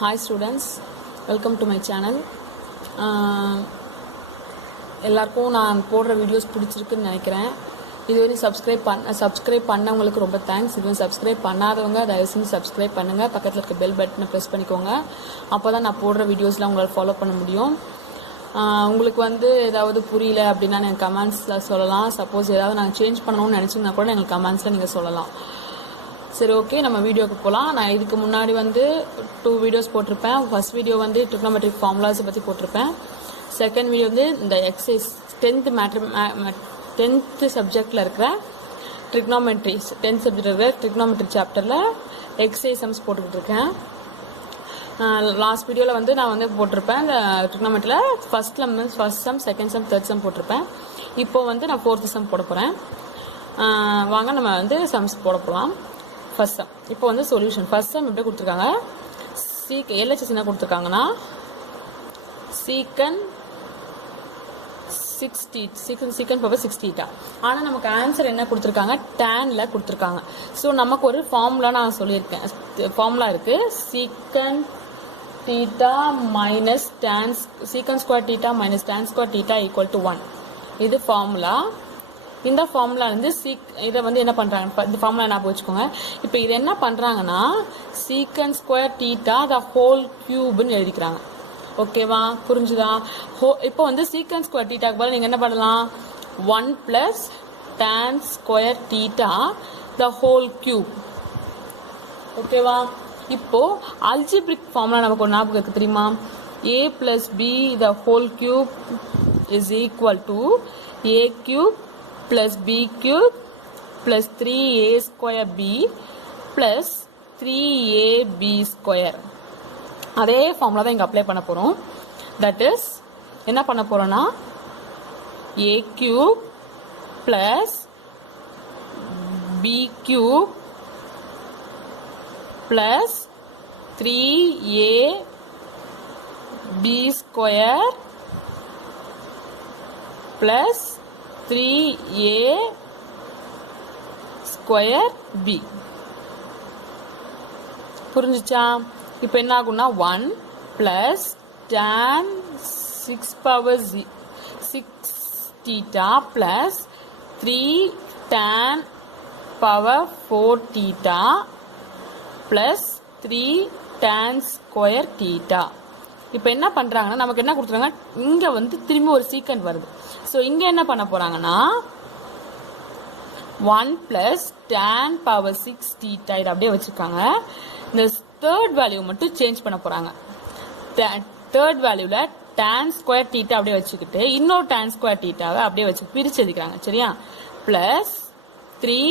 Hi students, welcome to my channel. எல்லாருக்கும் நான் போடுற வீடியோஸ் பிடிச்சிருக்குன்னு நினைக்கிறேன். இதுவரை சப்ஸ்கிரைப் பண்ணவங்களுக்கு ரொம்ப தேங்க்ஸ். இதுவரை சப்ஸ்கிரைப் பண்ணாதவங்க தயவு செஞ்சு சப்ஸ்கிரைப் பண்ணுங்கள். பக்கத்தில் இருக்க பெல் பட்டனை ப்ரெஸ் பண்ணிக்கோங்க. அப்போ தான் நான் போடுற வீடியோஸ்லாம் உங்களால் ஃபாலோ பண்ண முடியும். உங்களுக்கு ஏதாவது புரியல அப்படின்னா நீங்கள் கமெண்ட்ஸில் சொல்லலாம். சப்போஸ் ஏதாவது நாங்கள் சேஞ்ச் பண்ணணும்னு நினச்சிங்கன்னா கூட எங்கள் கமெண்ட்ஸில் நீங்கள் சொல்லலாம். சரி, ஓகே, நம்ம வீடியோக்கு போகலாம். நான் இதுக்கு முன்னாடி 2 வீடியோஸ் போட்டிருப்பேன். ஃபர்ஸ்ட் வீடியோ ட்ரிக்னோமெட்ரிக் ஃபார்முலாஸை பற்றி போட்டிருப்பேன். செகண்ட் வீடியோ இந்த எக்ஸசைஸ் 10th சப்ஜெக்டில் இருக்கிற ட்ரிக்னோமெட்ரி 10th சப்ஜெக்ட் இருக்கிற ட்ரிக்னோமெட்ரி சாப்டரில் எக்ஸசைஸ் சம்ஸ் போட்டுக்கிட்டு இருக்கேன். லாஸ்ட் வீடியோவில் நான் போட்டிருப்பேன். இந்த ட்ரிக்னோமெட்ரியில் first sum, second sum, third sum போட்டிருப்பேன். இப்போ நான் 4th சம் போட போகிறேன். வாங்க நம்ம சம்ஸ் போட போகலாம். ஃபர்ஸ்ட் சம் இப்போ சொல்யூஷன். ஃபர்ஸ்ட் சம் எப்படி கொடுத்துருக்காங்க, எல்ஹெச்எஸ் என்ன கொடுத்துருக்காங்கன்னா சீக்கன் பவர் 6 தீட்டா. ஆனால் நமக்கு ஆன்சர் என்ன கொடுத்துருக்காங்க, டேன்ல கொடுத்துருக்காங்க. ஸோ நமக்கு ஒரு ஃபார்முலா நான் சொல்லியிருக்கேன். ஃபார்முலா இருக்கு, secant theta minus secant square theta minus tan square theta equal to 1. இது ஃபார்முலா. இந்த ஃபார்முலா இதை என்ன பண்றாங்க, இந்த ஃபார்முலா ஞாபகம் வச்சுக்கோங்க. இப்போ இது என்ன பண்றாங்கன்னா சீக்கன் ஸ்கொயர் தீட்டா த ஹோல் கியூப்னு எழுதிக்கிறாங்க. ஓகேவா, புரிஞ்சுதா? இப்போ சீக்கன் ஸ்கொயர் தீட்டாக்கு பதில் நீங்க என்ன பண்ணலாம், 1 பிளஸ் டான் ஸ்கொயர் தீட்டா த ஹோல் கியூப். ஓகேவா? இப்போ அல்ஜிப்ரிக் ஃபார்முலா நமக்கு ஒரு ஞாபகம் இருக்கு தெரியுமா, a plus b the whole cube is equal to a cube plus b cube plus 3a square b plus 3ab square. அதே ஃபார்முலா தான் இங்க அப்ளை பண்ண போறோம். தட் இஸ் என்ன பண்ண போறோம்னா a cube plus b cube plus 3ab square plus 3a square b. புரிஞ்சுச்சா? இப்போ என்ன ஆகும்னா 1 plus tan 6 power 6 theta plus 3 tan power 4 theta plus 3 tan square theta. இப்போ என்ன பண்றாங்கன்னா நமக்கு என்ன கொடுத்துருக்காங்க, இங்க திரும்பி ஒரு சீக்கண்ட் வருது. ஸோ இங்க என்ன பண்ண போறாங்கன்னா 1 பிளஸ் டான் பவர் 6 தீட்டா இதை அப்படியே வச்சிருக்காங்க. இந்த தேர்ட் வேல்யூ மட்டும் சேஞ்ச் பண்ண போறாங்க. தேர்ட் வேல்யூல டான் ஸ்கொயர் தீட்டா அப்படியே வச்சுக்கிட்டு இன்னொரு டான் ஸ்கொயர் தீட்டாவை அப்படியே வச்சு பிரிச்சு எழுதிக்கிறாங்க. சரியா? Plus 3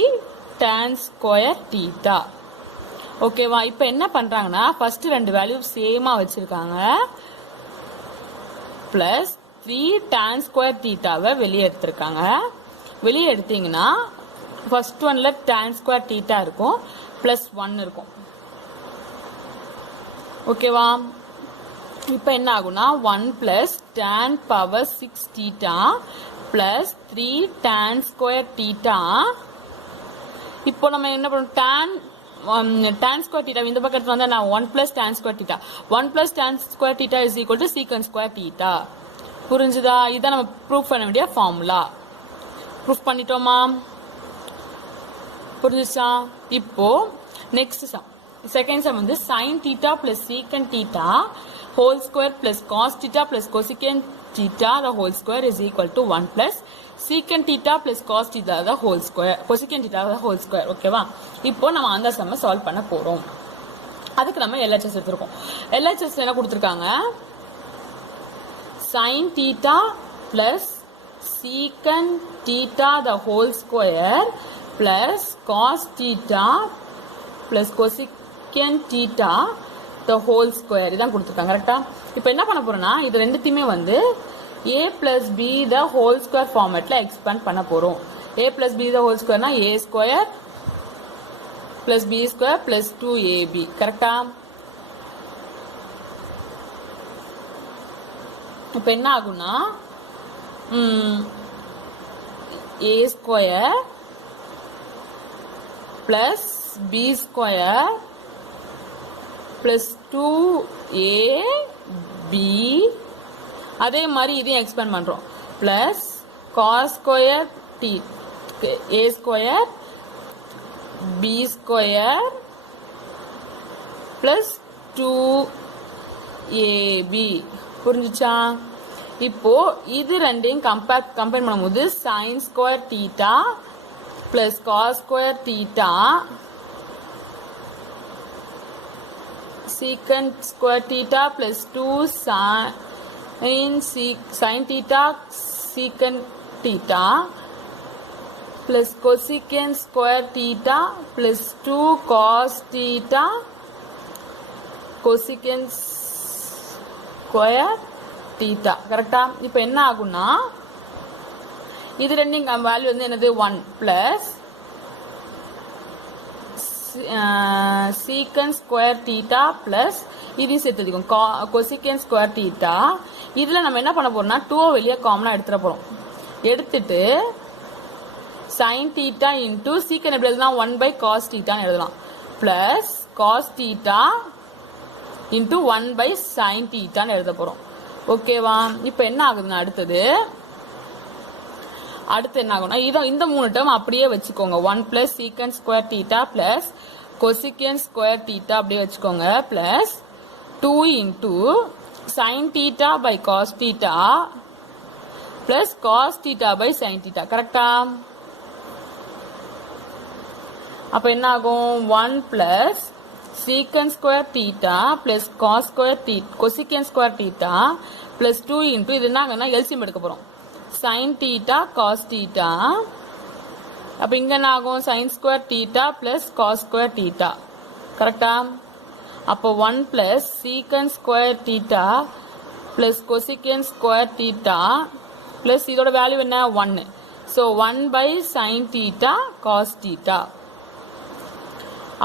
tan square theta. ஓகேவா? இப்போ என்ன பண்றாங்கன்னா ஃபர்ஸ்ட் 2 வேல்யூ சேமா வச்சிருக்காங்க. பிளஸ் 3 டான் ஸ்கொயர் தீட்டாவை வெளியே எடுத்திருக்காங்க. வெளியே எடுத்தீங்கன்னா ஃபர்ஸ்ட் ஒன்ல டான் ஸ்கொயர் தீட்டா இருக்கும், பிளஸ் 1 இருக்கும். ஓகேவா? இப்போ என்ன ஆகும்னா 1 plus Don power 6 theta plus 3 tan square theta. இப்போ நம்ம என்ன பண்ணுவோம், tan square theta இந்த பக்கத்துல வந்தா நான் 1 plus tan square theta 1 plus tan square theta is equal to secant square theta. புரிஞ்சுதா? இதான் நம்ம ப்ரூஃப் பண்ண வேண்டிய ஃபார்முலா. ப்ரூஃப் பண்ணிட்டோமா? புரிஞ்சுச்சா? இப்போ next sum, second some sin theta plus secant theta whole square plus cos theta plus cosecant theta the whole square is equal to 1 plus secant theta plus cos theta the whole square cosecant theta the whole square. ஓகேவா? இப்போ நம்ம அந்த சம்ம solve பண்ண போறோம். அதுக்கு நம்ம LHS எடுத்துருக்கோம். LHS என்ன கொடுத்துருக்காங்க, sin theta plus secant theta the whole square plus cos theta plus cosecant theta the whole square இதான் கொடுத்துருக்காங்க. கரெக்டா? இப்போ என்ன பண்ண போறோம்னா இது ரெண்டுத்தையுமே a plus b the whole square ஃபார்மேட்ல எக்ஸ்பேண்ட் பண்ண போறோம். a plus b the whole square a square plus b square plus 2ab. கரெக்டா? இப்போ என்ன ஆகும்னா a square plus b square plus 2ab அதே மாதிரி இதையும் எக்ஸ்பேண்ட் பண்ணுறோம் plus cos square the a square b square plus 2ab புரிஞ்சுச்சா? இப்போ இது ரெண்டையும் கம்பேர் பண்ணும்போது sine square theta plus cos square theta secant square theta plus 2 sin theta secant theta plus cosecant square theta plus 2 cos theta cosecant square theta கரெக்டா? இப்போ என்ன ஆகும்னா இது ரெண்டும் வேல்யூ வந்து என்னது 1 plus secant square theta plus இதையும் சேர்த்துக்கும் cosecant square theta. இதில் நம்ம என்ன பண்ண போறோம்னா 2 வெளியே காமனாக எடுத்துட போகிறோம். எடுத்துட்டு sin theta into secant எப்படி எழுதலாம் 1 by cos theta எழுதலாம் plus cos theta into 1 by sin theta எழுத போகிறோம். ஓகேவா? இப்போ என்ன ஆகுதுன்னா அடுத்து என்ன ஆகும்னா இந்த 3 டேர்ம் அப்படியே வச்சுக்கோங்க 1 plus secant square theta plus cosecant square theta அப்படியே வச்சுக்கோங்க plus 2 into sin theta by cos theta plus cos theta by sin theta கரெக்டா? அப்ப என்ன ஆகும் 1 plus secant square theta plus cos square theta cosecant square theta plus 2 into இது என்ன ஆகும்னா LCM எடுக்க போறோம் sin theta cos theta அப்ப இங்க என்ன ஆகும் sin square theta plus cos square theta கரெக்டா? அப்போ 1 plus secant square theta plus cosecant square theta plus இதோட வேல்யூ என்ன 1 so 1 by sin theta cos theta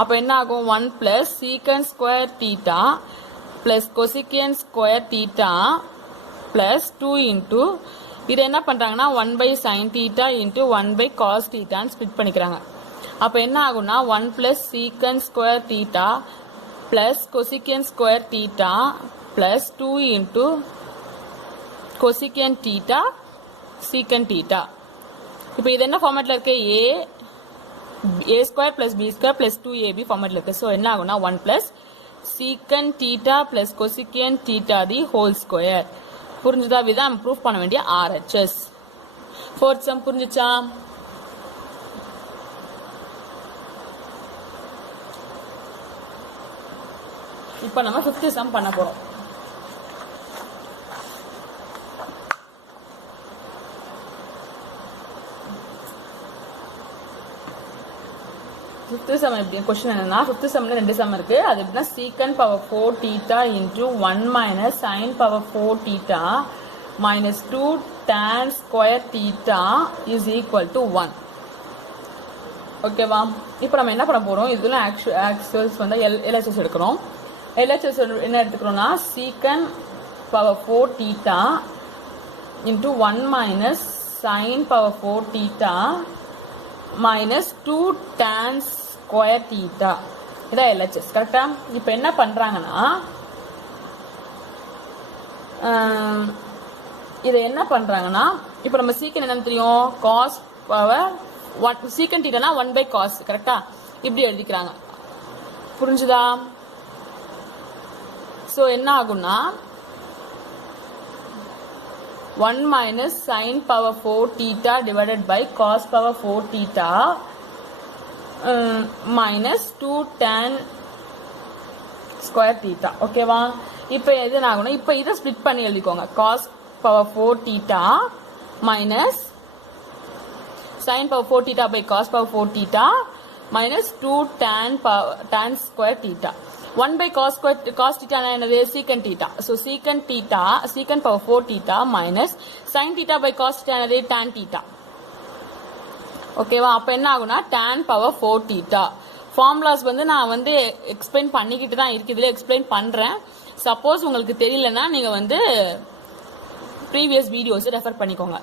அப்ப என்ன ஆகும் 1 plus secant square theta plus cosecant square theta plus 2 into இது என்ன பண்றாங்கன்னா 1 by sin theta into 1 by cos theta split பண்ணிக்கிறாங்க. அப்ப என்ன ஆகும்னா 1 plus secant square theta plus cosecant square theta plus 2 into cosecant theta secant theta. இப்போ இது என்ன ஃபார்மேட்ல இருக்கு a square plus b square plus 2ab ஃபார்மேட்ல இருக்கு. சோ என்ன ஆகும்னா 1 plus secant theta plus cosecant theta the whole square. புரிஞ்சுதா? இதான் proof பண்ண வேண்டிய RHS. ஃபோர்த் சம் புரிஞ்சுச்சா? இப்போ நம்ம 5th சம் பண்ண போறோம். ஃபிஃப்த் சம் எப்படி क्वेश्चन என்னன்னா 5th சம்ல ரெண்டு சம் இருக்கு. அது எப்படின்னா secant power 4 theta into 1 minus sin power 4 theta minus 2 tan square theta is equal to 1. ஓகேவா? இப்போ நம்ம என்ன பண்ண போறோம்? இதுல ஆக்சுவல்ஸ் வந்து LHS எடுக்கிறோம். LHS என்ன எடுத்துக்கிறோம்னா secant power 4 theta into 1 minus sin power 4 theta minus 2 tan square theta. இதான் LHS கரெக்டா? இப்போ என்ன பண்றாங்கன்னா இதை என்ன பண்றாங்கன்னா இப்போ நம்ம secant என்னன்னு தெரியும் cos power 1 secant theta 1 by cos கரெக்டா? இப்படி எழுதிக்கிறாங்க. புரிஞ்சுதா? சோ என்ன ஆகும்னா 1 minus sin power 4 theta divided by cos power 4 theta minus 2 tan square theta. ஓகேவா? இப்போ எது ஆகும்னா இப்போ இதை ஸ்ப்ளிட் பண்ணி எழுதிக்கோங்க cos power 4 theta minus sin power 4 theta by cos power 4 theta minus 2 tan square theta. 1 by cos theta என்னது secant theta. So secant power 4 theta minus sin theta by cos theta என்னது tan theta. ஓகேவா? அப்ப என்ன ஆகும்னா tan power 4 theta. Formulas வந்து நான் வந்து explain பண்ணிக்கிட்டு தான் இருக்கு. இதுல எக்ஸ்பிளைன் பண்றேன். சப்போஸ் உங்களுக்கு தெரியலன்னா நீங்க வந்து ப்ரீவியஸ் வீடியோஸ் ரெஃபர் பண்ணிக்கோங்க.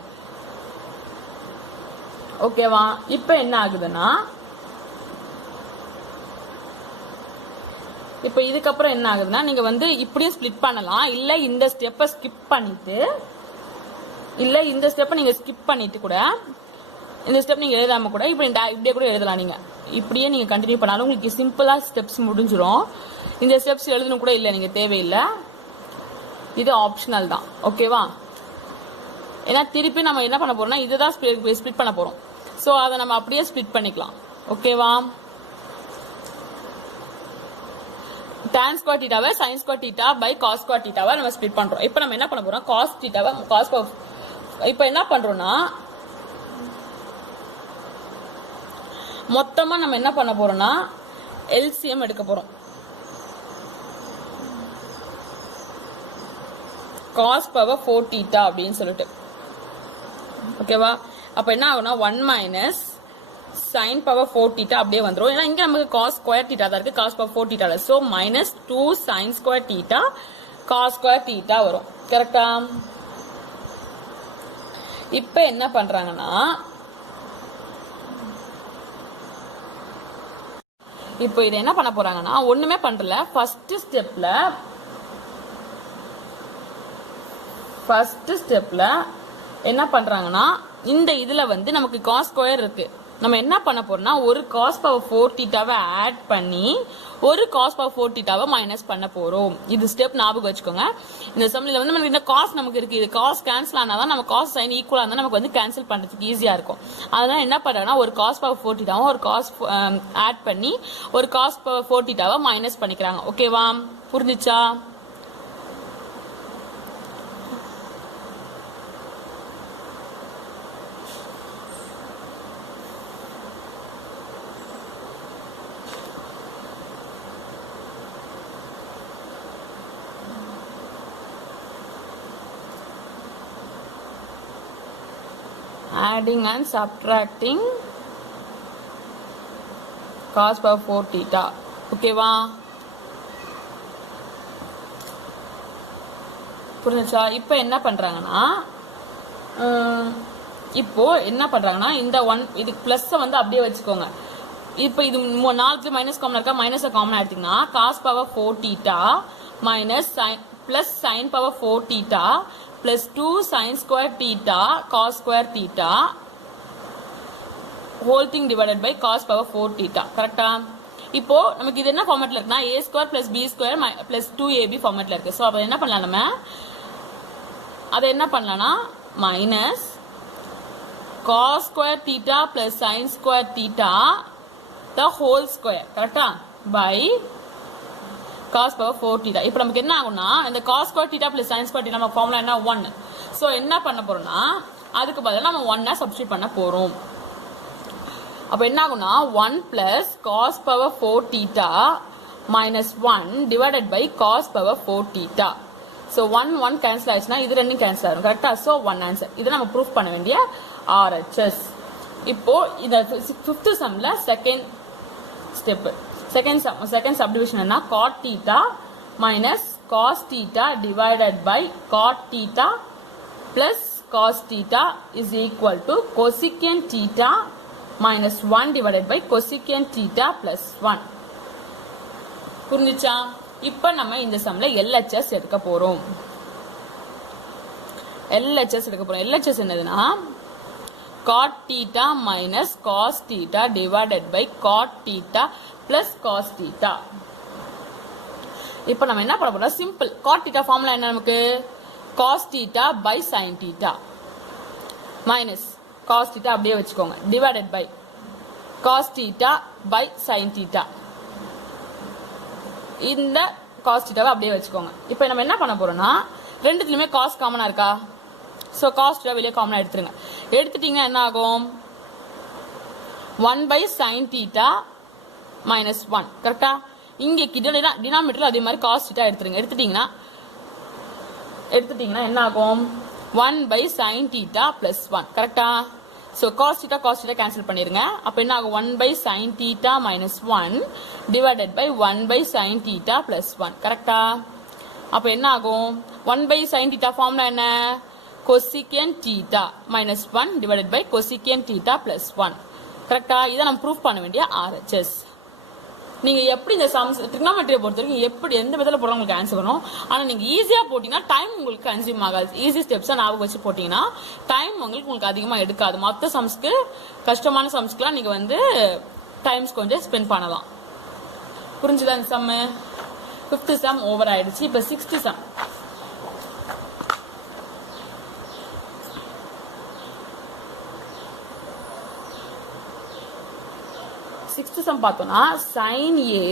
ஓகேவா? இப்போ என்ன ஆகுதுன்னா இப்போ இதுக்கப்புறம் என்ன ஆகுதுன்னா நீங்கள் வந்து இப்படியும் ஸ்ப்ளிட் பண்ணலாம், இல்லை இந்த ஸ்டெப்பை ஸ்கிப் பண்ணிட்டு, இல்லை இந்த ஸ்டெப்பை நீங்கள் ஸ்கிப் பண்ணிட்டு கூட இந்த ஸ்டெப் நீங்கள் எழுதாமல் கூட இப்படியே கூட எழுதலாம். நீங்கள் இப்படியே நீங்கள் கண்டினியூ பண்ணாலும் உங்களுக்கு சிம்பிளாக ஸ்டெப்ஸ் முடிஞ்சிடும். இந்த ஸ்டெப்ஸ் எழுதணும் கூட இல்லை, நீங்கள் தேவையில்லை, இது ஆப்ஷனல் தான். ஓகேவா? ஏன்னா திருப்பி நம்ம என்ன பண்ண போறோம்னா இதுதான் ஸ்ப்ளிட் பண்ண போறோம். ஸோ அதை நம்ம அப்படியே ஸ்ப்ளிட் பண்ணிக்கலாம். ஓகேவா? tan ஸ்கொயர் தீட்டாவை sin square theta by cos square தீட்டாவை நம்ம ஸ்ப்ளிட் பண்றோம். இப்போ நம்ம என்ன பண்ண போறோம், cos தீட்டாவை இப்போ என்ன பண்றோம்னா மொத்தமா நம்ம என்ன பண்ண போறோம்னா LCM எடுக்க போறோம். cos பவர் 4 தீட்டா அப்படின்னு சொல்லிட்டு. ஓகேவா? அப்ப என்ன ஆகும்னா 1 மைனஸ் sin பவர் 4 தீட்டா அப்படியே வந்துடும். ஏன்னா இங்க நமக்கு cos ஸ்கொயர் தீட்டா தான் இருக்கு, cos power 4 theta. So minus 2 sin square theta cos square theta வரும். கரெக்டா? இப்ப என்ன பண்றாங்கன்னா இப்போ இதை என்ன பண்ண போறாங்கன்னா ஒண்ணுமே பண்றல. ஃபர்ஸ்ட் ஸ்டெப்ல என்ன பண்றாங்கன்னா இந்த இதுல வந்து நமக்கு cos ஸ்கொயர் இருக்கு. நம்ம என்ன பண்ண போறோம்னா ஒரு cos பவர் 4 தீட்டாவை ஆட் பண்ணி ஒரு cos பவர் 4 தீட்டாவை மைனஸ் பண்ண போறோம். இது ஸ்டெப் ஞாபகம் வச்சுக்கோங்க. இந்த சம்ல வந்து நமக்கு இந்த cos நமக்கு இருக்கு, இது cos கேன்சல் ஆனாதான் நம்ம cos sin ஈக்குவலா இருந்தா நமக்கு வந்து கேன்சல் பண்றதுக்கு ஈஸியா இருக்கும். அதனால என்ன பண்றாங்கன்னா ஒரு cos பவர் 4 தீட்டாவும் ஒரு cos ஆட் பண்ணி ஒரு cos பவர் 4 தீட்டாவை மைனஸ் பண்ணிக்கிறாங்க. ஓகேவா? புரிஞ்சுச்சா? adding and subtracting cos power 4 theta. ஓகேவா? புரிஞ்சுச்சா? இப்போ என்ன பண்றாங்கன்னா இந்த 1 இது பிளஸ் வந்து அப்படியே வச்சுக்கோங்க. இப்போ இது 4 மைனஸ் காமன் இருக்கா, மைனஸ் காமன் எடுத்தீங்கன்னா cos power 4 theta minus plus sin power 4 theta plus 2 sin square theta cos square theta whole thing divided by cos power 4 theta. கரெக்டா? இப்போ நமக்கு இது என்ன ஃபார்மட்ல இருக்குன்னா a square plus b square plus 2ab ஃபார்மட்ல இருக்கு. So அப்ப என்ன பண்ணலாம், நம்ம அதை என்ன பண்ணலாம்னா minus cos square theta plus sin square theta the whole square. கரெக்டா? by cos power 4 theta. இப்போ நமக்கு என்ன ஆகும்னா இந்த cos square theta plus sin square theta நம்ம ஃபார்முலா என்ன 1. சோ என்ன பண்ண போறோம்னா அதுக்கு பதிலா நம்ம 1 சப்ஸ்டிட்யூட் பண்ண போறோம். அப்ப என்ன ஆகும்னா 1 plus cos power 4 theta minus 1 divided by cos power 4 theta. So 1 cancel ஆயிடுச்சுனா இது ரெண்டும் கேன்சல் ஆகும். கரெக்ட்டா? So 1 answer. இத நம்ம ப்ரூஃப் பண்ண வேண்டிய RHS. இப்போ இந்த 5th சம்ல செகண்ட் ஸ்டெப் second subdivision என்ன cot theta minus cos theta divided by cot theta plus cos theta is equal to cosecant theta minus 1 divided by cosecant theta plus 1. புரிஞ்சுச்சா? இப்போ நம்ம இந்த சம்ல LHS எடுக்க போறோம். LHS என்னதுன்னா cot theta minus cos theta divided by cot theta plus cos theta. இப்போ நம்ம என்ன பண்ண போறோம், சிம்பிள் cot theta ஃபார்முலா என்ன நமக்கு cos theta by sin theta minus cos theta அப்படியே வச்சுக்கோங்க divided by cos theta by sin theta. இந்த cos theta அப்படியே வச்சுக்கோங்க. இப்போ நம்ம என்ன பண்ண போறோம்னா ரெண்டுத்துலயுமே cos காமனா இருக்கா, சோ cos theta வெளியே காமனா எடுத்துருங்க. எடுத்துட்டீங்கன்னா என்ன ஆகும் 1 by sin theta minus 1. கரெக்டா? இங்க டினாமினேட்டர்ல அதே மாதிரி cos theta எடுத்துருங்க. எடுத்துட்டீங்கன்னா என்ன ஆகும் 1 by sin theta plus 1. கரெக்டா? சோ cos theta கேன்சல் பண்ணிருங்க. அப்ப என்ன ஆகும் 1 by sin theta minus 1 divided by 1 by sin theta plus 1. கரெக்டா? அப்ப என்ன ஆகும் 1 by sin theta ஃபார்முலா என்ன cosecant theta minus 1 divided by cosecant theta plus 1. கரெக்டா? இத நம்ம ப்ரூஃப் பண்ண வேண்டிய RHS. நீங்கள் எப்படி இந்த சம்ஸ் ட்ரிக்னாமெட்ரியை பொறுத்த வரைக்கும் எப்படி எந்த விதத்தில் போட உங்களுக்கு ஆன்சர் வரும். ஆனால் நீங்கள் ஈஸியாக போட்டிங்கன்னா டைம் உங்களுக்கு கன்சியூம் ஆகாது. ஈஸி ஸ்டெப்ஸாக ஞாபகம் வச்சு போட்டிங்கன்னா டைம் உங்களுக்கு அதிகமாக எடுக்காது. மற்ற சம்ஸ்க்கு கஷ்டமான சம்ஸ்க்குலாம் நீங்கள் வந்து டைம்ஸ் கொஞ்சம் ஸ்பெண்ட் பண்ணலாம். புரிஞ்சுதா இந்த சம்மு? 5th சம் ஓவர் ஆயிடுச்சு. இப்போ 6th சம். சிக்ஸ்த் சம் பார்த்தோம்னா sin A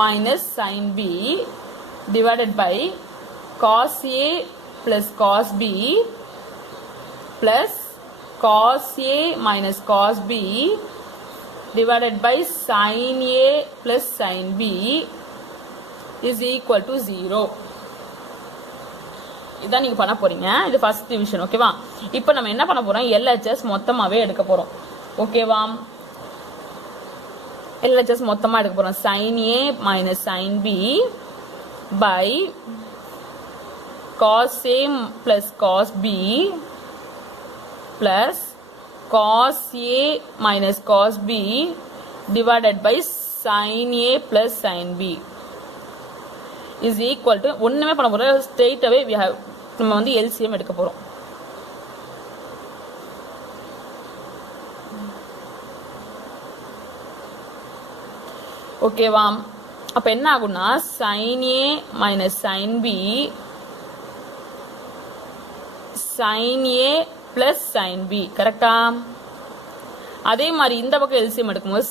minus sin B divided by cos A plus cos B plus cos A minus cos B divided by sin A plus sin B is equal to 0. இதான் நீங்க பண்ண போறீங்க. இது first division. ஓகேவா? இப்போ நம்ம என்ன பண்ண போறோம்? LHS மொத்தமாவே எடுக்க போறோம். ஓகேவா? LHS மொத்தமா எடுக்க போறோம். sin A minus sin B by cos A plus cos B plus cos A minus cos B divided by sin A plus sin B is equal to ஒண்ணுமே பண்ண போறோம். straight away we have நம்ம வந்து LCM எடுக்க போறோம். ஓகேவா? அப்ப என்ன ஆகும்னா sin A minus sin B sin A plus sin B. கரெக்டா? அதே மாதிரி இந்த பக்கம் எல்சிஎம் எடுக்கும்போது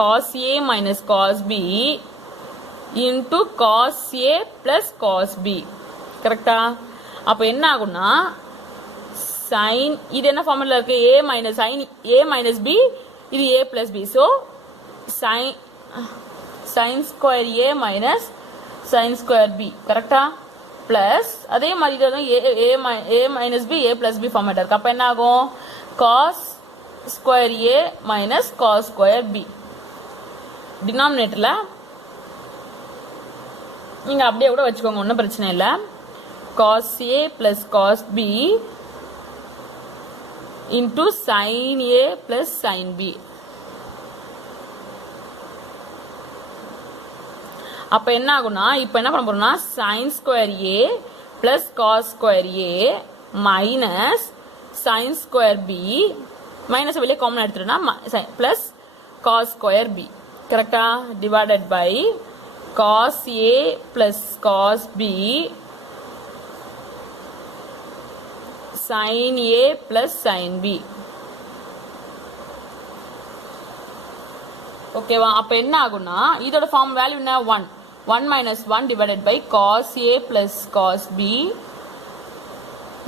cos A minus cos B into cos A plus cos B. கரெக்டா? அப்ப என்ன ஆகும்னா sin இது என்ன ஃபார்முலா இருக்கு? A minus sin A minus B, இது A plus B. So sin square A minus sin square B. கரெக்டா? பிளஸ் அதே மாதிரி A minus B A plus B format இருக்கு. அப்ப என்ன ஆகும்? cos square A minus cos square B. டினாமினேட்டர்ல நீங்க அப்படியே கூட வச்சுக்கோங்க, ஒன்றும் பிரச்சனை இல்லை. cos A plus cos B into sin A plus sin B. அப்ப என்ன ஆகும்னா இப்போ என்ன பண்ண போறோம்னா sin square A plus cos square A minus sin square B minus வெளியே காமன் எடுத்துட்டோம்னா plus cos square B. கரெக்டா? Divided by cos A plus cos B sin A plus sin B. ஓகேவா? அப்ப என்ன ஆகும்னா இதோட ஃபார்ம் வேல்யூ என்ன? 1 minus 1 divided by cos A plus cos B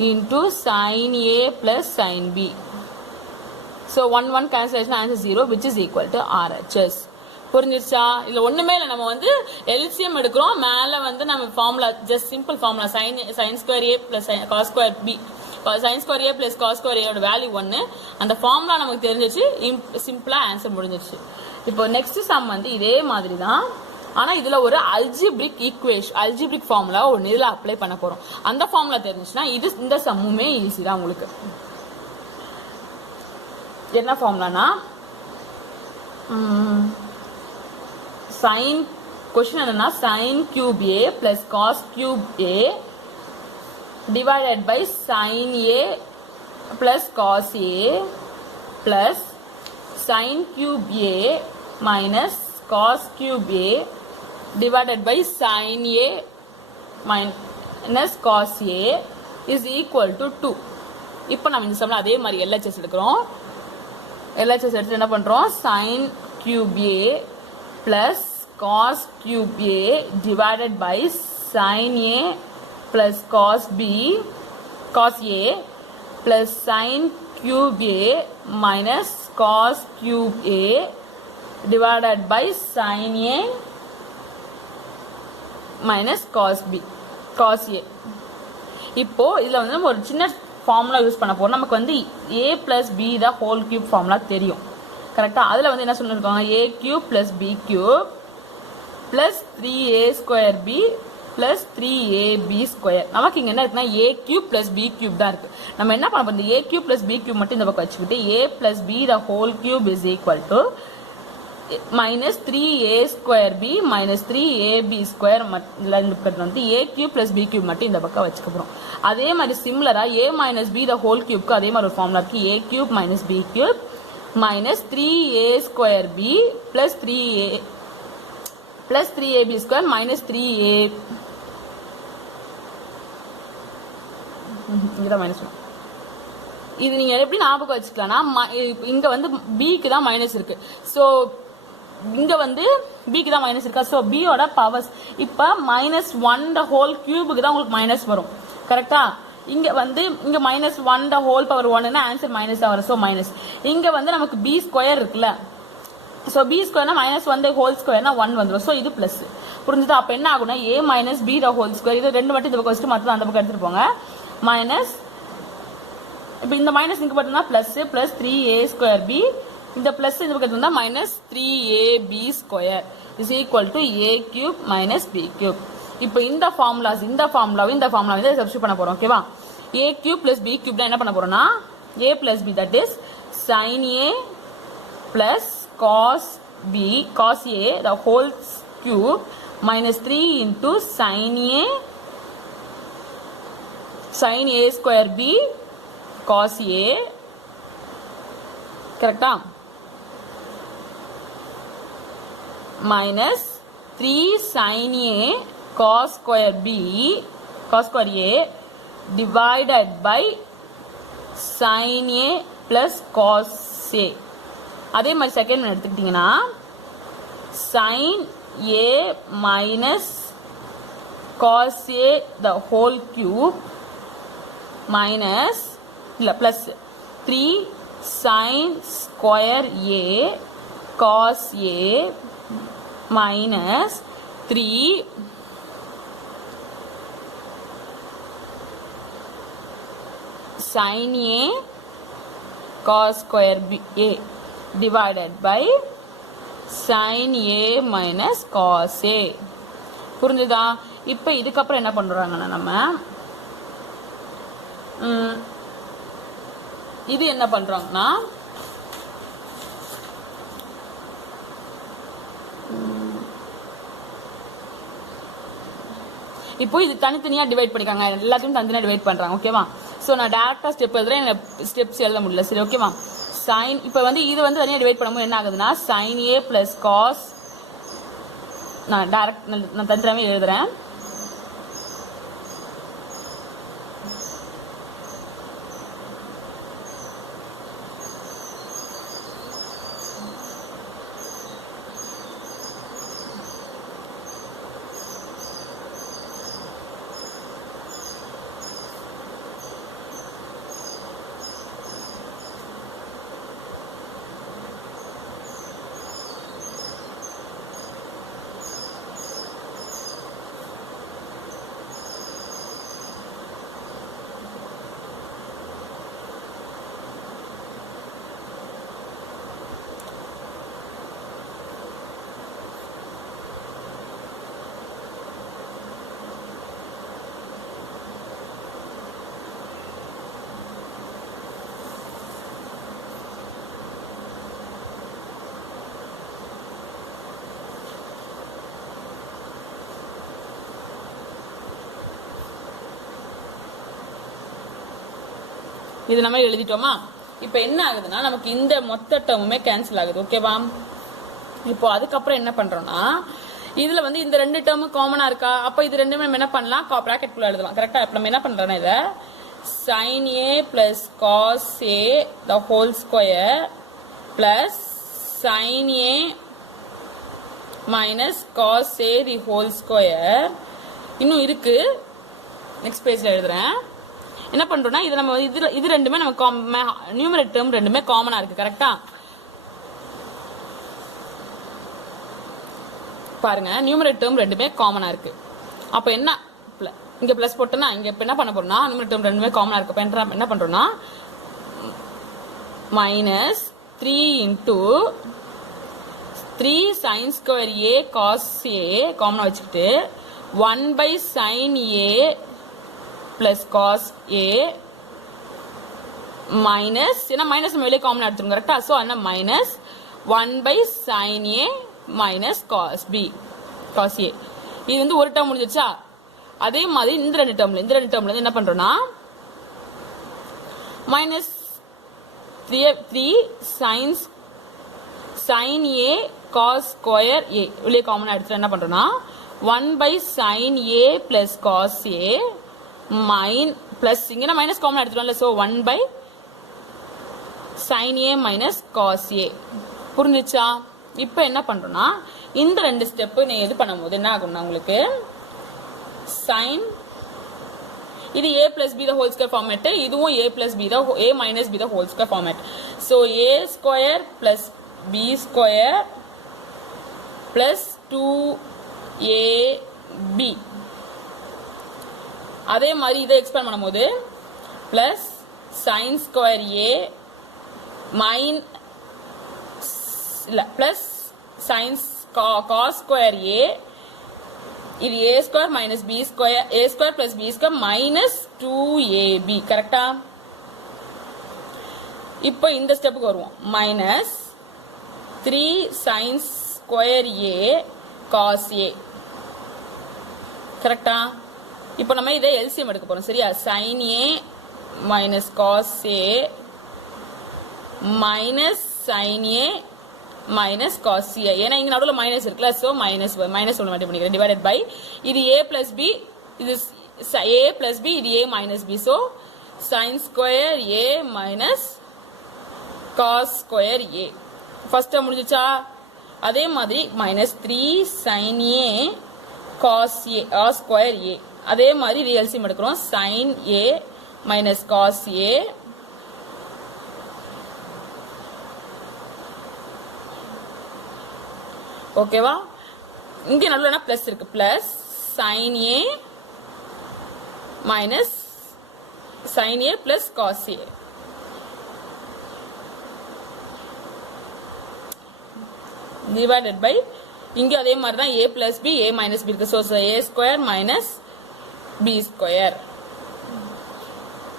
into sin A plus sin B. So 1 cancellation, answer 0, which is equal to RHS. புரிஞ்சிருச்சா? இதுல ஒண்ணுமே இல்லை, நம்ம வந்து எல்சிஎம் எடுக்கிறோம். மேல வந்து நம்ம formula just simple formula sin square A plus cos square B, sin square A plus cos square A ஓட வேல்யூ 1. அந்த ஃபார்முலா நமக்கு தெரிஞ்சிச்சு, சிம்பிளா ஆன்சர் முடிஞ்சிருச்சு. இப்போ நெக்ஸ்ட் சம் வந்து இதே மாதிரி தான், ஆனா இதுல ஒரு அல்ஜிப்ரிக் ஈக்குவேஷன் அல்ஜிப்ரிக் ஃபார்முலா ஒன்று இதுல அப்ளை பண்ண போறோம். அந்த ஃபார்முலா தெரிஞ்சுச்சுன்னா இந்த சம்முமே ஈஸி தான் உங்களுக்கு. என்ன ஃபார்முலானா sin क्वेश्चन என்னன்னா sin cube A plus cos cube A divided by sin A plus cos A plus sin cube A minus cos cube A divided by sin A minus cos A is equal to 2. இப்போ நம்ம இந்த சம்ல அதே மாதிரி LHS எடுக்கிறோம். LHS எடுத்து என்ன பண்றோம்? sin cube A plus cos cube A divided by sin A plus cos B cos A plus sin cube A minus cos cube A divided by sin A minus cos B cos A. இப்போ இதுல வந்து நம்ம ஒரு சின்ன formula use பண்ண போறோம். நமக்கு வந்து A plus B தான் ஹோல் கியூப் ஃபார்முலா தெரியும். கரெக்டா? அதுல வந்து என்ன சொல்லிருக்காங்க? A cube plus B cube plus 3A square B plus 3AB square. நமக்கு இங்க என்ன இருக்குன்னா A cube plus B cube தான் இருக்கு. நம்ம என்ன பண்ண போறோம்? A cube plus B cube மட்டும் இந்த பக்கம் வச்சுக்கிட்டு A plus B the whole cube is equal to minus 3a square b minus 3ab square வந்து a cube plus b cube மட்டும் இந்த பக்கம் வச்சுக்க போறோம். அதே மாதிரி சிமிலரா a minus b the whole cube க்கு அதே மாதிரி ஒரு ஃபார்முலா இருக்கு. a cube minus b cube minus 3a square b plus 3ab square minus 3a இங்கதான் மைனஸ் 1. இது நீங்க எப்படி ஞாபகம் வச்சுக்கலாம்னா இங்க வந்து b-க்கு தான் மைனஸ் இருக்கு. சோ இங்க வந்து b-க்கு தான் மைனஸ் இருக்கா. சோ b-ஓட பவர்ஸ் இப்ப -1 the whole cube-க்கு தான் உங்களுக்கு மைனஸ் வரும். கரெக்ட்டா? இங்க வந்து இங்க -1 the whole power 1 னா ஆன்சர் மைனஸ் தான் வரும். So minus. இங்க வந்து நமக்கு b ஸ்கொயர் இருக்குல்ல. சோ b ஸ்கொயர்னா -1 the whole ஸ்கொயர்னா 1 வந்துரும். சோ இது பிளஸ். புரிஞ்சுதா? அப்ப என்ன ஆகும்னா a minus b the whole square இது ரெண்டு மட்டும் இந்த பக்கம் வச்சுட்டு மத்தத அந்த பக்கம் எடுத்துட்டு போங்க. மைனஸ் இப்போ இந்த மைனஸ் இங்க போட்டோம்னா பிளஸ் 3a ஸ்கொயர் b இந்த பிளஸ் இந்த பக்கம் இருந்தா minus 3ab square is equal to a cube minus b cube. இப்போ இந்த ஃபார்முலாவையும் இந்த ஃபார்முலாவையும் சப்ஸ்டிட்யூட் பண்ண போறோம். ஓகேவா? a cube plus b cube தான் என்ன பண்ண போறோம்னா a plus b that is sin a plus cos a the whole cube minus 3 into sin a square b cos a கரெக்டா minus 3 sin a cos square a divided by sin a plus cos a. அதே மாதிரி second one எடுத்துக்கிட்டீங்கன்னா sin a minus cos a the whole cube minus இல்ல plus 3 sin square a cos a minus 3 sin a cos square a divided by sin a minus cos a. புரிஞ்சுதா? இப்போ இதுக்கு அப்புறம் என்ன பண்றாங்கன்னா நம்ம இது என்ன பண்றாங்கன்னா இப்போ இது தனித்தனியா டிவைட் பண்ணிக்காங்க. எல்லாத்தையும் தனித்தனியா டிவைட் பண்றாங்க. ஓகேவா? சோ நான் டைரக்டா ஸ்டெப் எழுதுறேன். எனக்கு ஸ்டெப்ஸ் எழுத முடியல. சரி ஓகேவா? sin இப்போ வந்து இது வந்து தனியா டிவைட் பண்ணும்போது என்ன ஆகுதுன்னா sin a plus cos நான் தனித்தனியாவே எழுதுறேன். இது நம்ம எழுதிட்டோமா? இப்போ என்ன ஆகுதுன்னா நமக்கு இந்த மொத்த டேர்முமே கேன்சல் ஆகுது. ஓகேவா? இப்போ அதுக்கப்புறம் என்ன பண்றோம்னா இதுல வந்து இந்த ரெண்டு டேர்மும் காமனா இருக்கா? அப்ப இது ரெண்டுமே நம்ம என்ன பண்ணலாம்? பிராக்கெட் குள்ள எழுதலாம். கரெக்டா? இப்போ நம்ம என்ன பண்றோம்னா இத sin a plus cos a the whole square plus sin a minus cos a the whole square இன்னும் இருக்கு. நெக்ஸ்ட் பேஜ்ல எழுதுறேன். என்ன பண்றோம்னா இது நம்ம இது ரெண்டுமே நம்ம நியூமரேட்டர் டேர்ம் ரெண்டுமே காமனா இருக்கு. கரெக்டா? பாருங்க நியூமரேட்டர் டேர்ம் ரெண்டுமே காமனா இருக்கு. அப்ப என்ன இங்க பிளஸ் போட்டோம்னா இங்க இப்ப என்ன பண்ண போறோம்னா நியூமரேட்டர் டேர்ம் ரெண்டுமே காமனா இருக்கு. அப்ப என்ன பண்றோம்னா minus 3 into 3 sin square a cos a காமனா வச்சுக்கிட்டு 1 by sin a plus cos a minus ஏன்னா மைனஸ் நம்ம வெளியே காமனா எடுத்துருங்க. கரெக்டா? சோ என்ன minus 1 by sin A minus cos B cos A. இது வந்து ஒரு டேர்ம் முடிஞ்சிருச்சா? அதே மாதிரி இந்த ரெண்டு டேர்ம்ல என்ன பண்றோம்னா minus 3 sin A cos square A வெளியே காமனா எடுத்துட்டு என்ன பண்றோம்னா 1 by sin A plus cos A plus இங்க மைனஸ் காமனா எடுத்துட்டோம்ல, so 1 by sin A minus cos A. புரிஞ்சுச்சா? இப்போ என்ன பண்றோம்னா இந்த ரெண்டு ஸ்டெப் நீ எது பண்ணும்போது என்ன ஆகும்னா உங்களுக்கு sin இது a plus b the whole square format, இதுவும் a plus b the a minus b the whole square format. So a square plus b square plus 2ab. அதே மாதிரி இதை எக்ஸ்பேண்ட் பண்ணும்போது plus sin square a plus sin cos square a, இது a square minus b square, a square plus b square minus 2ab. கரெக்டா? இப்போ இந்த ஸ்டெப்புக்கு வருவோம். minus 3 sin square a cos a. கரெக்டா? இப்போ நம்ம இதை LCM எடுக்க போறோம். சரியா? sin a minus cos a minus sin a minus cos a. ஏன்னா இங்க நடுவுல மைனஸ் இருக்குல்ல, சோ மைனஸ் ஒன்று மல்டிப்ளை பண்ணிக்கிறேன் டிவைடட் பை இது a plus b, இது a plus b, இது a minus b, so sin square a minus cos square a. First term முடிஞ்சுச்சா? அதே மாதிரி minus 3 sin a cos a square a. அதே மாதிரி இது எல்சிஎம் எடுக்கிறோம். sin a minus cos a ஓகேவா? இங்க நடுவுல பிளஸ் இருக்கு, plus sin a minus sin a plus cos a. divided by இங்க அதே மாதிரி தான் a plus b a minus b இருக்கு, so a square minus b square.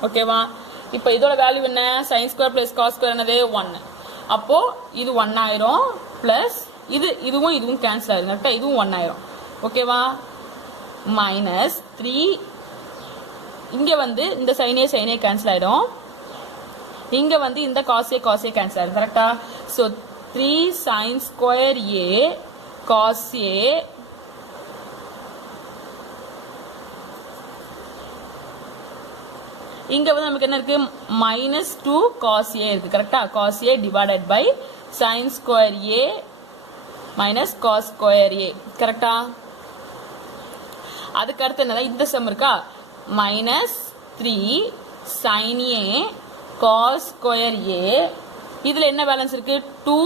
ஓகேவா? இப்போ இதோட வேல்யூ என்ன? sin square plus cos square என்னது 1. அப்போ இது 1 ஆயிரும் பிளஸ் இதுவும் கேன்சல் ஆயிரும். கரெக்டா? இதுவும் 1 ஆயிரும். ஓகேவா? மைனஸ் 3 இங்க வந்து இந்த sin a கேன்சல் ஆயிடும். இங்க வந்து இந்த cos a கேன்சல் ஆயிடும். கரெக்டா? So 3 sin square a cos a இங்க வந்து நமக்கு என்ன இருக்கு? minus 2 cos a இருக்கு. கரெக்டா? cos a divided by sin square a minus cos square a. கரெக்டா? அதுக்கு அடுத்து என்னது? இந்த சம் இருக்கா? minus 3 sin a cos square a, இதுல என்ன பேலன்ஸ் இருக்கு? 2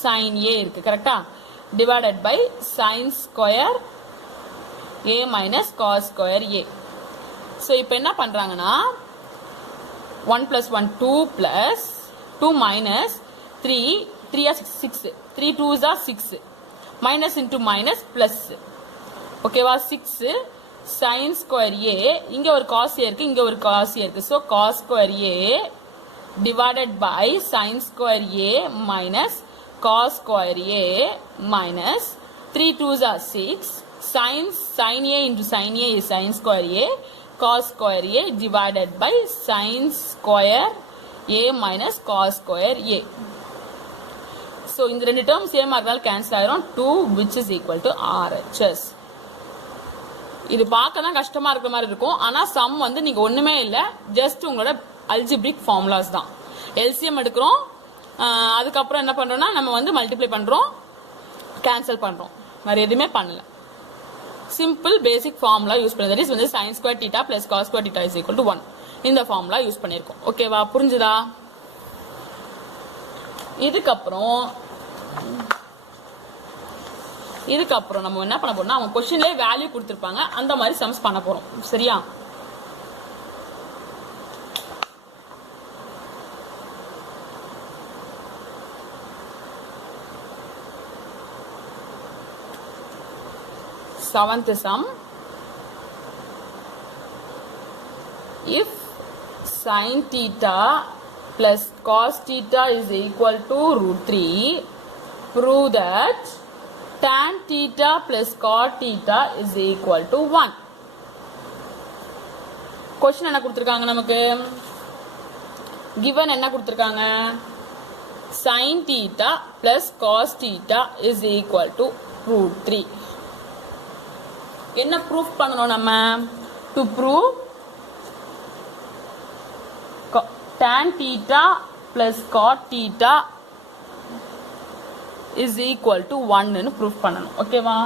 sin a இருக்கு. கரெக்டா? divided by sin square a minus cos square a. So இப்போ என்ன பண்றாங்கன்னா 1 plus 1 2 plus 2 minus 3 3 are 6 3 2s are 6 minus into minus plus. ஓகேவா? 6 sin square a, இங்க ஒரு cos a இருக்கு, இங்க ஒரு cos a இருக்கு, so cos square a divided by sin square a minus cos square a minus 3 2s are 6 sin a into sin a is sin square a cos square a divided by sin square a minus cos square a. So இந்த ரெண்டு term same ஆகிறதால cancel ஆயிரும். 2 which is equal to RHS. இது பார்க்க தான் கஷ்டமா இருக்கிற மாதிரி இருக்கும், ஆனா சம் வந்து நீங்க ஒண்ணுமே இல்ல, ஜஸ்ட் உங்களோட அல்ஜிப்ரிக் ஃபார்முலாஸ் தான். எல்சிஎம் எடுக்கிறோம், அதுக்கப்புறம் என்ன பண்றோம்னா நம்ம வந்து மல்டிப்ளை பண்றோம், கேன்சல் பண்றோம், வேற எதுவுமே பண்ணல. சிம்பிள் பேசிக் ஃபார்முலா யூஸ் பண்ணது. தட் இஸ் வந்து sin square theta plus cos square theta is equal to 1. இந்த ஃபார்முலா யூஸ் பண்ணிருக்கோம். ஓகேவா? புரிஞ்சுதா? இதுக்கப்புறம் நம்ம என்ன பண்ண போறோம்னா அவங்க क्वेश्चनலயே வேல்யூ கொடுத்திருப்பாங்க, அந்த மாதிரி சம்ஸ் பண்ண போறோம். சரியா? Seventh sum. If sin theta plus cos theta is equal to root 3, prove that tan theta plus cot theta is equal to 1. Question என்ன கொடுத்திருக்காங்க நமக்கு? Given என்ன கொடுத்திருக்காங்க? sin theta plus cos theta is equal to root 3. என்ன proof பண்ணணும் நம்ம? To prove tan theta plus cot theta is equal to 1 ன்னு proof பண்ணணும். ஓகேவா?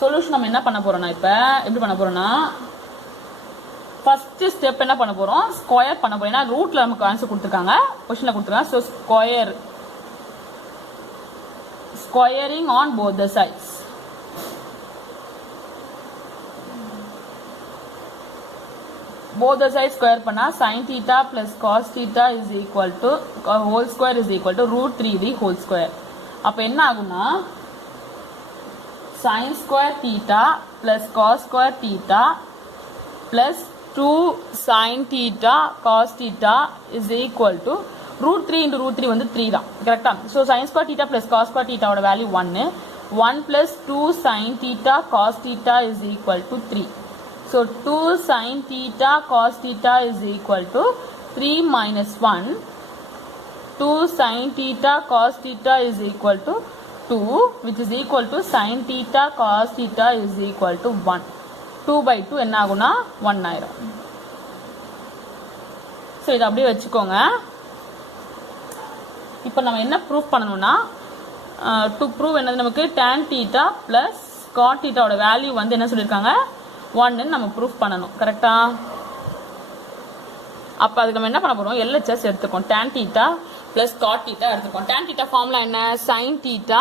சொல்யூஷன் நம்ம என்ன பண்ண போறோம்னா இப்ப எப்படி பண்ண போறோம்னா ஃபர்ஸ்ட் ஸ்டெப் என்ன பண்ண போறோம்? ஸ்கொயர் பண்ண போறோம். ஏன்னா ரூட்ல நமக்கு ஆன்சர் கொடுத்திருக்காங்க, क्वेश्चनல கொடுத்திருக்காங்க. So squaring on both the sides. both the sides square பண்ணா sin theta plus cos theta is equal to whole square is equal to root 3d whole square. அப்ப என்ன ஆகும்னா sin square theta plus cos square theta plus 2 sin theta cos theta is equal to root 3 into root 3 வந்து 3 தான். கரெக்ட்டா? So sin square theta plus cos square theta ஓட value 1. 1 plus 2 sin theta cos theta is equal to 3. So 2 sin theta cos theta is equal to 3 minus 1. 2 sin theta cos theta is equal to 2, which is equal to sin theta cos theta is equal to 1. 2 by 2 என்ன ஆகும்னா 1 ஆயிரும். So இத அப்படியே வெச்சுக்கோங்க. இப்போ நம்ம என்ன proof பண்ணனும்னா to prove என்னது நமக்கு tan theta plus cot theta ஓட வேல்யூ வந்து என்ன சொல்லிருக்காங்க 1 ன்னு நம்ம ப்ரூஃப் பண்ணனும். கரெக்ட்டா? அப்ப அதுக்கு நம்ம என்ன பண்ண போறோம்? LHS எடுத்துக்கோம். tan theta plus cot theta எடுத்துக்கோம். tan theta formula என்ன? sin theta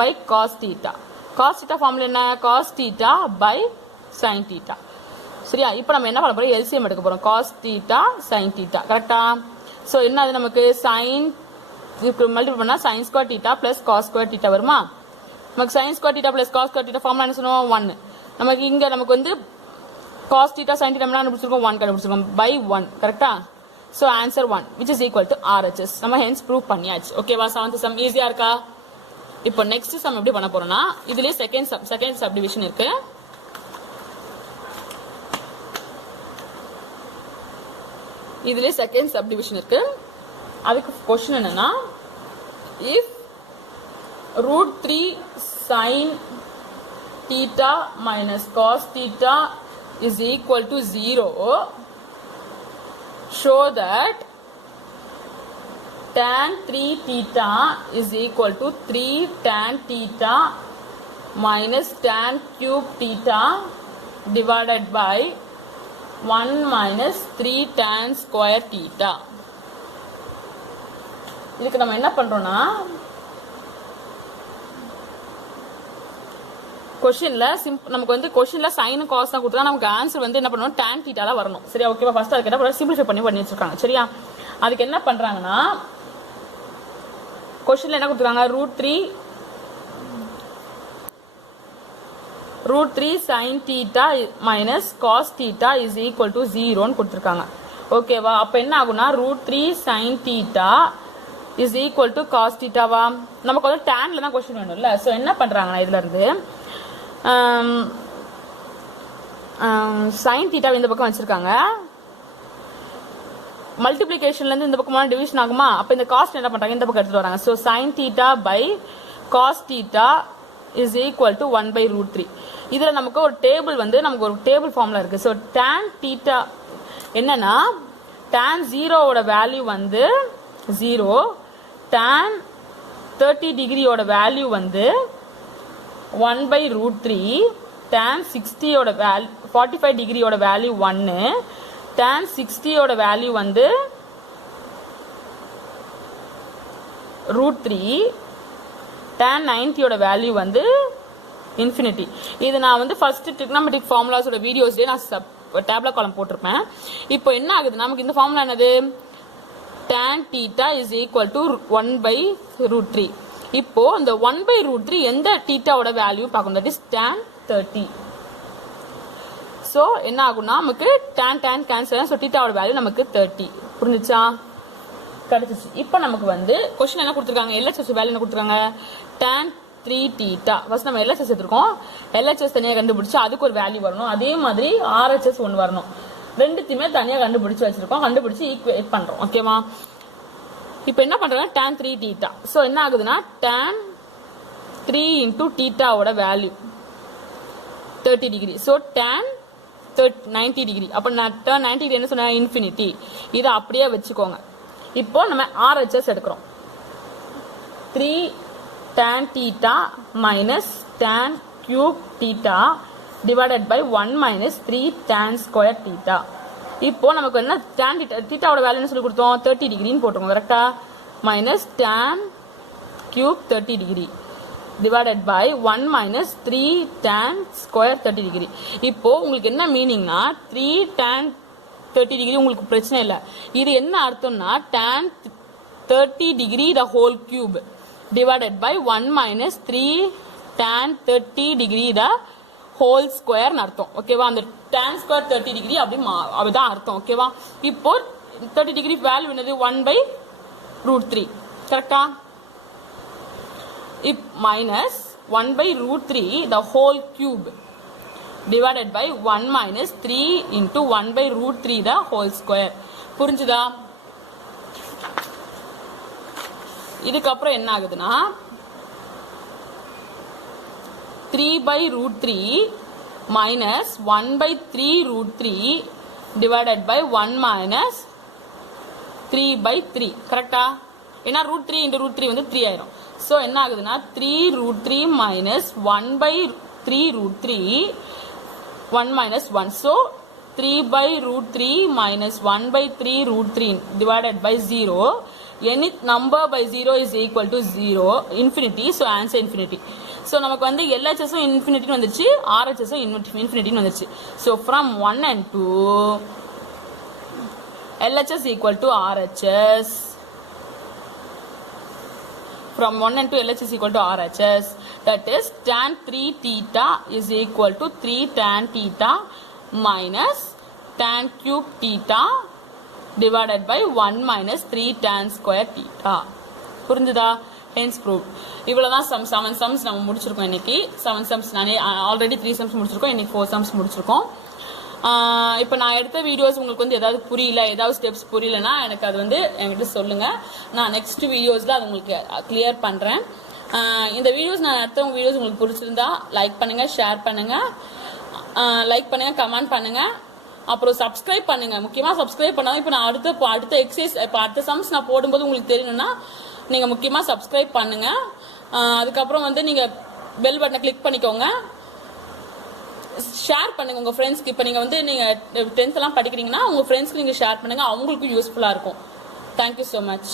by cos theta. cos theta formula என்ன? cos theta by sin theta. சரியா? இப்போ நம்ம என்ன பண்ண போறோம்? LCM எடுக்க போறோம். cos theta sin theta. கரெக்ட்டா? சோ என்ன அது நமக்கு sin இதுக்கு மல்டிப்ளை பண்ணா sin square theta plus cos square theta வருமா? நமக்கு sin square theta plus cos square theta formula என்ன சொன்னோம்? 1. நமக்கு இங்க நமக்கு வந்து cos theta sin theta என்ன கண்டுபிடிச்சிருக்கோம்? 1 கண்டுபிடிச்சிருக்கோம் by 1. கரெக்ட்டா? So answer 1 which is equal to RHS. நம்ம hence prove பண்ணியாச்சு. ஓகேவா? 7th sum ஈஸியா இருக்கா? இப்போ நெக்ஸ்ட் சம் எப்படி பண்ண போறோம்னா இதுலயே செகண்ட் சப்டிவிஷன் இருக்கு. இதுலயே செகண்ட் சப்டிவிஷன் இருக்கு. அதுக்கு क्वेश्चन என்னன்னா if root 3 sin theta minus cos theta is equal to 0, show that tan 3 theta is equal to 3 tan theta minus tan cube theta divided by 1 minus 3 tan square theta. இதுக்கு நம்ம என்ன பண்றோம்னா क्वेश्चनல நமக்கு வந்து क्वेश्चनல sin cos தான் கொடுத்தா நமக்கு answer வந்து என்ன பண்ணனும்? tan theta தான் வரணும். சரியா? ஓகேவா? ஃபர்ஸ்ட் அதுக்கு என்ன சிம்பிளிஃபை பண்ணி வச்சிருக்காங்க. சரியா? அதுக்கு என்ன பண்றாங்கன்னா क्वेश्चनல என்ன கொடுத்திருக்காங்க? root 3 sin theta minus cos theta is equal to 0 ன்னு கொடுத்திருக்காங்க. ஓகேவா? அப்ப என்ன ஆகும்னா root 3 sin theta is equal to cos theta வா? நமக்கு வந்து tanல தான் क्वेश्चन வேணும்ல. சோ என்ன பண்றாங்கன்னா இதுல இருந்து sin theta இந்த பக்கம் வச்சிருக்காங்க. மல்டிப்ளிகேஷன்ல இருந்து இந்த பக்கமா டிவிஷன் ஆகுமா? அப்ப இந்த காஸ்ட் என்ன பண்றாங்க? இந்த பக்கம் எடுத்துட்டு வராங்க. So sin theta by cos theta is equal to 1 by root 3. இதுல நமக்கு ஒரு டேபிள் வந்து நமக்கு ஒரு டேபிள் ஃபார்முலா இருக்கு. சோ tan theta என்னன்னா tan 0 ஓட வேல்யூ வந்து 0, tan 30 டிகிரி ஓட வேல்யூ வந்து 1 by root 3, tan 60 ஓட வேல்யூ 45 டிகிரி ஓட வேல்யூ 1, tan 60 ஓட வேல்யூ வந்து root 3, tan 90 ஓட வேல்யூ வந்து infinity. இது நான் வந்து ஃபர்ஸ்ட் trigonometric formulas ஓட வீடியோஸ்லயே நான் டேப்லெட் காலம் போட்டிருப்பேன். இப்போ என்ன ஆகுது? நமக்கு இந்த ஃபார்முலா என்னது? tan theta is equal to 1 by root 3. இப்போ இந்த 1 by root 3 எந்த theta ஓட வேல்யூ பார்க்கணும்? that is tan 30. சோ என்ன ஆகும்னா நமக்கு tan கேன்சல். சோ theta ஓட வேல்யூ நமக்கு 30. புரிஞ்சுச்சா? கிடைச்சிச்சு. இப்போ நமக்கு வந்து கொஸ்டின் என்ன கொடுத்துருக்காங்க, எல்ஹெச்எஸ் வேல்யூ என்ன கொடுத்துருக்காங்க, tan 3 θ. ஃபர்ஸ்ட் நம்ம எல்ஹெச்எஸ் எடுத்துருக்கோம், எல்ஹெச்எஸ் தனியாக கண்டுபிடிச்சு அதுக்கு ஒரு வேல்யூ வரணும். அதே மாதிரி ஆர்ஹெச்எஸ் ஒன்று வரணும். ரெண்டுத்தையுமே தனியாக கண்டுபிடிச்சு வச்சிருக்கோம், கண்டுபிடிச்சு ஈக்குவேட் பண்றோம். ஓகேவா? இப்போ என்ன பண்றாங்க, tan 3 θ. ஸோ என்ன ஆகுதுன்னா tan 3 into θவோட value 30 degree. So tan 90 degree. அப்போ நான் 90 டிகிரி என்ன சொன்ன, இன்ஃபினிட்டி. இதை அப்படியே வச்சுக்கோங்க. இப்போ நம்ம ஆர்ஹெச்எஸ் எடுக்கிறோம். 3 tan θ minus tan cube θ divided by 1 minus 3 tan square θ. இப்போ நமக்கு என்ன, tan θவோட வேல்யூ சொல்லி கொடுத்தோம், 30 டிகிரின்னு போட்டுருக்கோம். கரெக்டா? Minus tan cube 30 degree divided by 1 minus 3 tan square 30 degree. இப்போ உங்களுக்கு என்ன மீனிங்னா 3 tan 30 டிகிரி உங்களுக்கு பிரச்சனை இல்லை. இது என்ன அர்த்தம்னா tan 30 degree the whole cube divided by 1 minus 3 tan 30 degree the whole square அர்த்தம். ஓகேவா? அந்த tan square 30 டிகிரி அப்படிதான் அர்த்தம். ஓகேவா? இப்போ 30 டிகிரி வேல்யூ என்னது, 1/√3. கரெக்டா? minus 1/√3 the whole cube divided by 1 minus 3 into 1/√3 the whole square. புரிஞ்சுதா? இதுக்கப்புறம் என்ன ஆகுதுன்னா 3/√3 minus 1/3√3 divided by 1 minus 3/3. கரெக்டா? ஏன்னா √3 into √3 வந்து 3 ஆயிரும். ஸோ என்ன ஆகுதுன்னா 3√3 minus 1/3√3 1 minus 1. So 3/√3 minus 1/3√3 divided by 0. Any number by 0 is equal to 0, infinity. So answer infinity. So நமக்கு வந்து LHS infinity வந்துருச்சு, RHS infinity வந்துருச்சு. So from 1 and 2 LHS equal to RHS. From 1 and 2 LHS equal to RHS. That is tan 3 θ is equal to 3 tan θ minus tan cube θ divided by 1 minus 3 tan square θ. புரிஞ்சுதா? hence proved. இவ்வளவுதான் 7 sums நம்ம முடிச்சிருக்கோம் இன்னைக்கு. 7 sums நானே already 3 sums முடிச்சிருக்கோம், இன்னைக்கு 4 sums முடிச்சிருக்கோம். இப்போ நான் எடுத்த வீடியோஸ் உங்களுக்கு வந்து ஏதாவது புரியல, ஏதாவது ஸ்டெப்ஸ் புரியலன்னா எனக்கு அது வந்து என்கிட்ட சொல்லுங்க. நான் நெக்ஸ்ட் வீடியோஸ்ல அது உங்களுக்கு கிளியர் பண்றேன். இந்த வீடியோஸ் நான் எடுத்தவங்க வீடியோஸ் உங்களுக்கு பிடிச்சிருந்தா லைக் பண்ணுங்க, ஷேர் பண்ணுங்க, கமெண்ட் பண்ணுங்க, அப்புறம் சப்ஸ்கிரைப் பண்ணுங்க. முக்கியமா சப்ஸ்கிரைப் பண்ணாதான் இப்போ நான் அடுத்த எக்ஸசைஸ் அடுத்த சம்ஸ் நான் போடும்போது உங்களுக்கு தெரியணும்னா நீங்க முக்கியமா சப்ஸ்கிரைப் பண்ணுங்க. அதுக்கப்புறம் வந்து நீங்க பெல் பட்டனை கிளிக் பண்ணிக்கோங்க, ஷேர் பண்ணுங்க உங்க ஃப்ரெண்ட்ஸ்க்கு. இப்போ நீங்க வந்து நீங்க 10th எல்லாம் படிக்கிறீங்கன்னா உங்க ஃப்ரெண்ட்ஸ்க்கு நீங்க ஷேர் பண்ணுங்க, அவங்களுக்கும் யூஸ்ஃபுல்லா இருக்கும். Thank you so much.